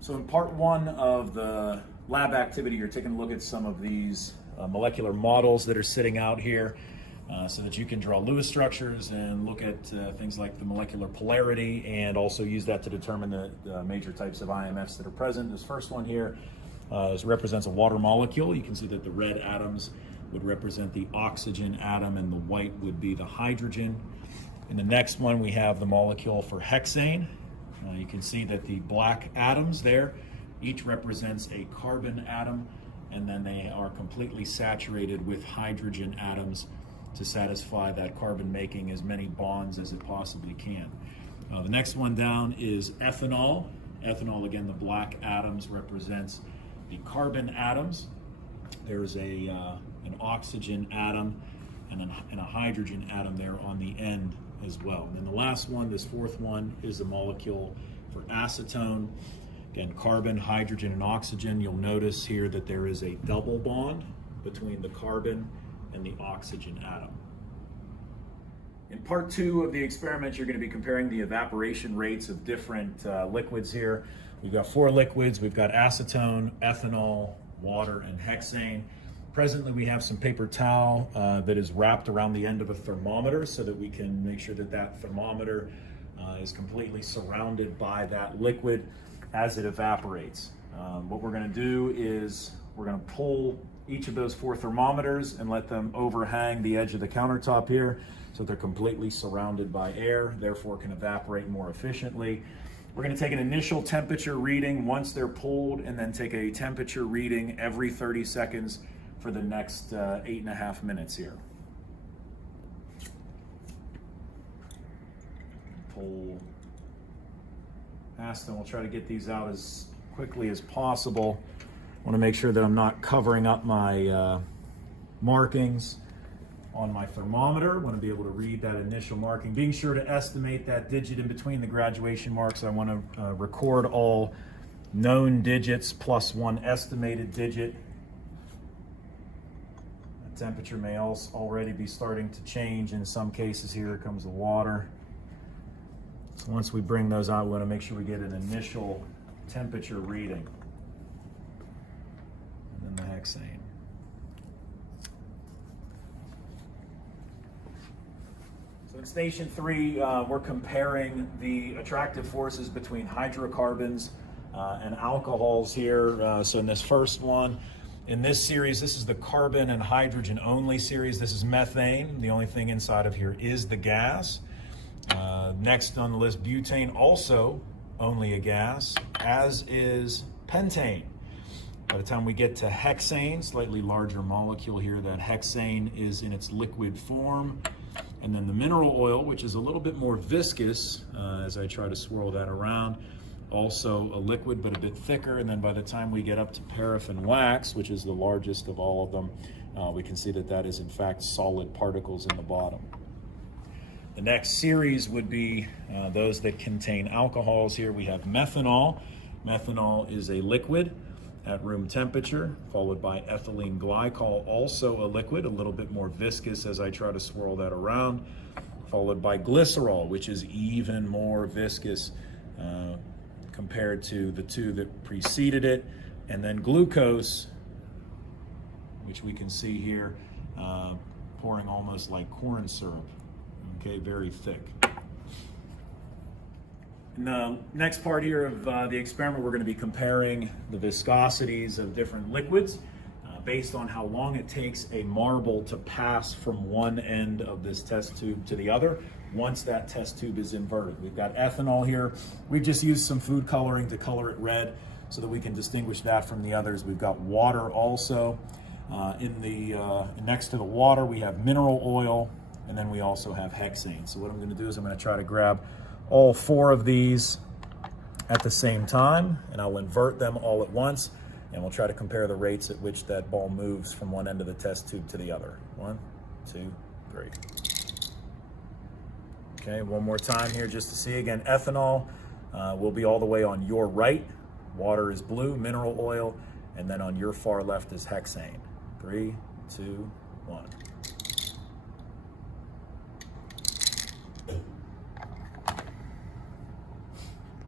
So in part one of the lab activity, you're taking a look at some of these molecular models that are sitting out here so that you can draw Lewis structures and look at things like the molecular polarity and also use that to determine the major types of IMFs that are present. This first one here represents a water molecule. You can see that the red atoms would represent the oxygen atom and the white would be the hydrogen. In the next one, we have the molecule for hexane. You can see that the black atoms there, each represents a carbon atom, and then they are completely saturated with hydrogen atoms to satisfy that carbon making as many bonds as it possibly can. The next one down is ethanol. Ethanol, again, the black atoms represents the carbon atoms. There's an oxygen atom and a hydrogen atom there on the end as well. And then the last one, this fourth one, is the molecule for acetone. Again, carbon, hydrogen, and oxygen. You'll notice here that there is a double bond between the carbon and the oxygen atom. In part two of the experiment, you're going to be comparing the evaporation rates of different liquids here. We've got 4 liquids. We've got acetone, ethanol, water, and hexane. Presently, we have some paper towel that is wrapped around the end of a thermometer so that we can make sure that that thermometer is completely surrounded by that liquid as it evaporates. What we're going to do is we're going to pull each of those 4 thermometers and let them overhang the edge of the countertop here so they're completely surrounded by air, therefore can evaporate more efficiently. We're going to take an initial temperature reading once they're pulled and then take a temperature reading every 30 seconds for the next 8.5 minutes here. Pull past them. We'll try to get these out as quickly as possible. I want to make sure that I'm not covering up my markings on my thermometer. I want to be able to read that initial marking. Being sure to estimate that digit in between the graduation marks. I want to record all known digits plus 1 estimated digit. Temperature may also already be starting to change in some cases. Here comes the water. So once we bring those out, we want to make sure we get an initial temperature reading. And then the hexane. So in station 3, we're comparing the attractive forces between hydrocarbons and alcohols here. So in this first one, in this series, this is the carbon and hydrogen only series. This is methane. The only thing inside of here is the gas. Next on the list, butane, also only a gas, as is pentane. By the time we get to hexane, slightly larger molecule here, that hexane is in its liquid form. And then the mineral oil, which is a little bit more viscous, as I try to swirl that around. Also a liquid, but a bit thicker. And then by the time we get up to paraffin wax, which is the largest of all of them, we can see that that is in fact solid particles in the bottom. The next series would be those that contain alcohols. Here we have methanol. Methanol is a liquid at room temperature, followed by ethylene glycol, also a liquid, a little bit more viscous as I try to swirl that around, followed by glycerol, which is even more viscous compared to the 2 that preceded it, and then glucose, which we can see here, pouring almost like corn syrup, okay, very thick. In the next part here of the experiment, we're going to be comparing the viscosities of different liquids based on how long it takes a marble to pass from one end of this test tube to the other once that test tube is inverted. We've got ethanol here. We've just used some food coloring to color it red so that we can distinguish that from the others. We've got water also. Next to the water, we have mineral oil, and then we also have hexane. So what I'm going to do is I'm going to try to grab all 4 of these at the same time, and I'll invert them all at once, and we'll try to compare the rates at which that ball moves from one end of the test tube to the other. 1, 2, 3. Okay, one more time here just to see. Again, ethanol will be all the way on your right. Water is blue, mineral oil, and then on your far left is hexane. 3, 2, 1.